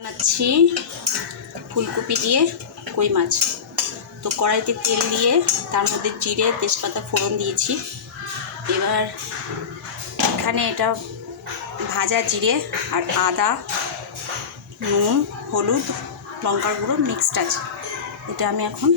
বানাচ্ছি ফুলকপি দিয়ে কই মাছ। তো কড়াইতে তেল দিয়ে তার মধ্যে জিরে তেজপাতা ফোড়ন দিয়েছি। এবার এখানে এটা ভাজা জিরে আর আদা, নুন, হলুদ, লঙ্কার গুঁড়ো মিক্সড আছে। এটা আমি এখন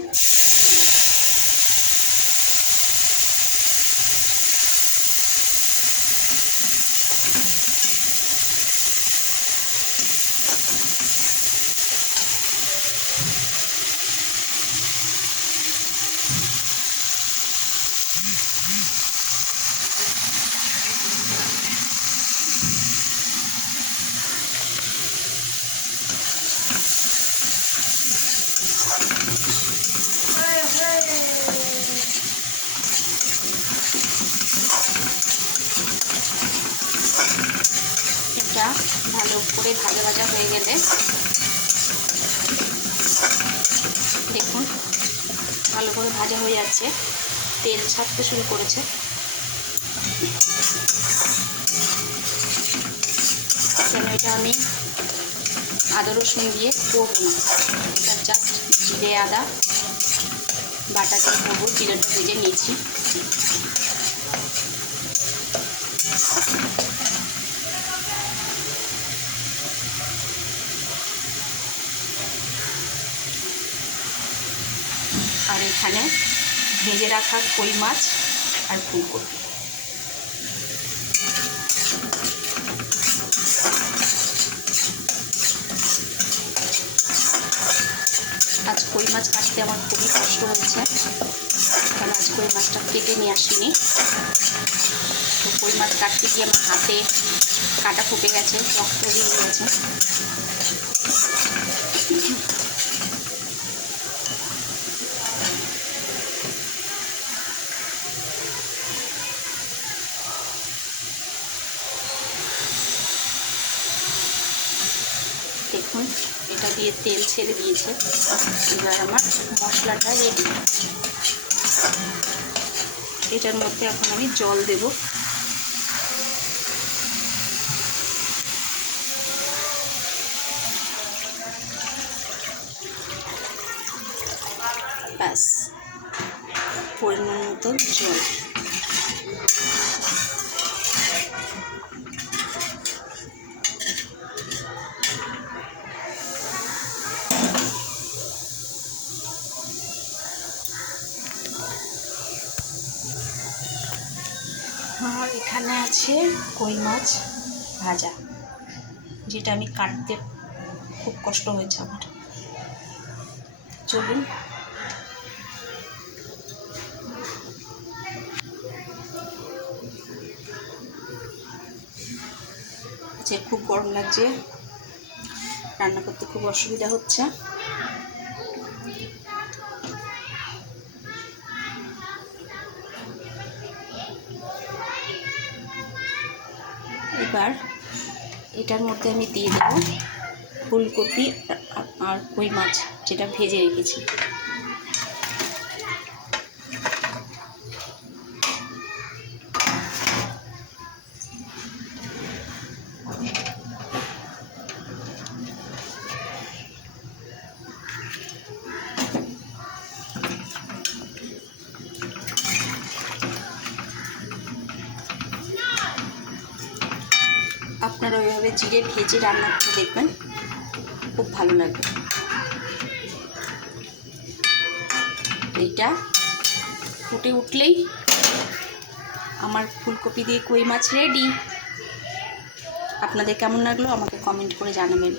এটা ভালো করে ভাজা ভাজা হয়ে গেলে দেখুন ভালো করে ভাজা হয়ে যাচ্ছে, তেল ছাড়তে শুরু করেছে। কেন এটা আমি আদা রসুন দিয়ে করবো না, এটা জাস্ট জিরে আদা বাটা দিয়ে করবো। জিরেটা ভেজে নিয়েছি। আর এখানে ভেজে রাখা কই মাছ আর ফুলকপি। আজ কই মাছ কাটতে আমার খুবই কষ্ট হয়েছে, কারণ আজ কই মাছটা কেটে নিয়ে আসিনি। তো কই মাছ কাটতে গিয়ে আমার হাতে কাটা ফুটে গেছে, রক্ত বেরিয়ে গেছে। দেখুন এটা দিয়ে তেল ছেড়ে দিয়েছে। এবার আমার মশলাটা রেডি। এটার মধ্যে এখন আমি জল দেব। ব্যাস পরিমাণ মতো জল। আর এখানে আছে কই মাছ ভাজা, যেটা আমি কাটতে খুব কষ্ট হয়েছে আমার। চলুন আচ্ছা, খুব গরম লাগছে, রান্না করতে খুব অসুবিধা হচ্ছে। এবার এটার মধ্যে আমি দিয়ে দেব ফুলকপি আর কই মাছ যেটা ভেজে রেখেছি। আপনারা ওইভাবে জিরে ভেজে রান্না করে দেখবেন, খুব ভালো লাগবে। এইটা ফুটে উঠলেই আমার ফুলকপি দিয়ে কই মাছ রেডি। আপনাদের কেমন লাগলো আমাকে কমেন্ট করে জানাবেন।